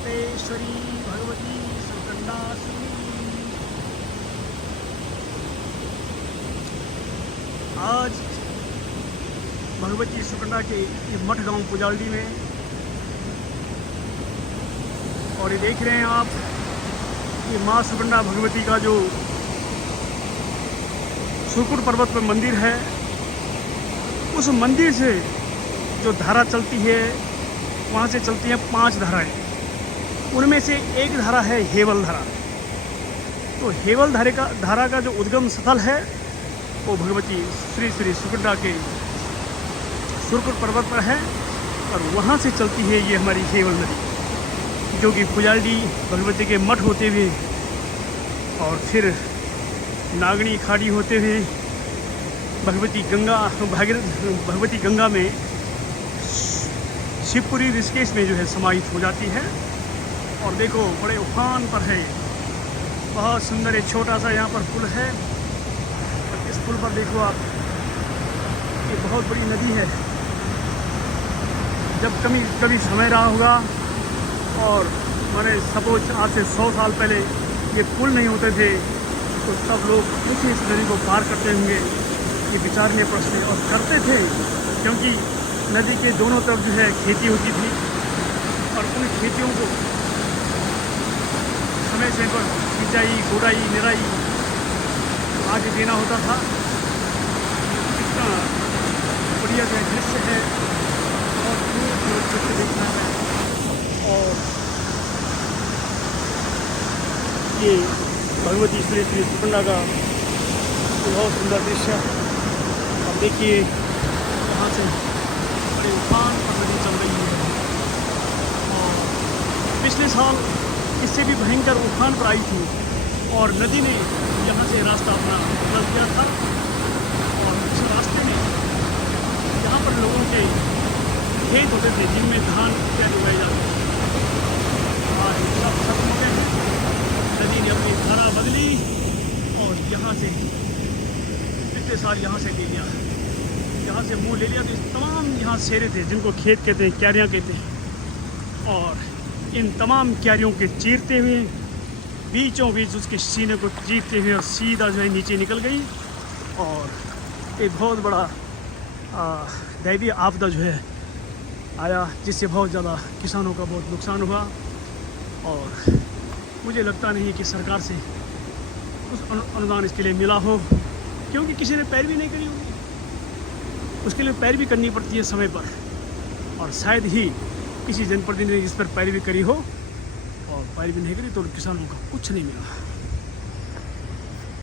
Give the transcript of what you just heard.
मातेश्वरी भगवती सुकंडा आज भगवती सुकंडा के ये मठ गांव पुजालडी में, और ये देख रहे हैं आप ये माँ सुकंडा भगवती का जो सुरकुट पर्वत पर मंदिर है, उस मंदिर से जो धारा चलती है वहाँ से चलती हैं 5 धाराएं। उनमें से एक धारा है हेवल धारा। तो हेवल धारा का जो उद्गम स्थल है वो भगवती श्री श्री सुकंडा के सुरकुट पर्वत पर है, और वहाँ से चलती है ये हमारी हेवल नदी, जो कि पुजालडी भगवती के मठ होते हुए और फिर नागनी खाड़ी होते हुए भगवती गंगा में शिवपुरी ऋषिकेश में जो है समाहित हो जाती है। और देखो बड़े उफान पर है, बहुत सुंदर एक छोटा सा यहाँ पर पुल है, और इस पुल पर देखो आप ये बहुत बड़ी नदी है। जब कभी समय रहा होगा और मैंने सपोज आज से 100 साल पहले ये पुल नहीं होते थे, तो सब लोग कैसे इस नदी को पार करते होंगे, ये विचारने प्रश्न और करते थे, क्योंकि नदी के दोनों तरफ जो है खेती होती थी, और उन खेतियों को समय समय पर सिंचाई, गुड़ाई, निराई आदि देना होता था। कितना बढ़िया जो दृश्य है और दूर से देखना है। और ये भगवती श्री श्री सुकंडा का बहुत सुंदर दृश्य। अब देखिए यहाँ से बड़े उफान पर नदी चल रही है, और पिछले साल इससे भी भयंकर उफान पर आई थी, और नदी ने यहाँ से रास्ता अपना बदल दिया था, और उस रास्ते में यहाँ पर लोगों के खेत होते थे जिनमें धान इत्यादि उगाए जाते थे, आज सब खत्म हो गए। नदी ने अपनी धारा बदली और यहाँ से पिछले साल यहाँ से ले लिया, यहाँ से मुँह ले लिया। तो तमाम यहाँ शेरे थे जिनको खेत कहते हैं, क्यारियाँ कहते हैं, और इन तमाम क्यारियों के चीरते हुए बीचों बीच उसके सीने को चीरते हुए और सीधा जो है नीचे निकल गई, और एक बहुत बड़ा दैवीय आपदा जो है आया, जिससे बहुत ज़्यादा किसानों का बहुत नुकसान हुआ। और मुझे लगता नहीं कि सरकार से उस अनुदान इसके लिए मिला हो, क्योंकि किसी ने पैरवी नहीं करी होगी। उसके लिए पैरवी करनी पड़ती है समय पर, और शायद ही किसी जनप्रतिनिधि ने इस पर पैरवी करी हो, और पैरवी नहीं करी तो किसानों का कुछ नहीं मिला।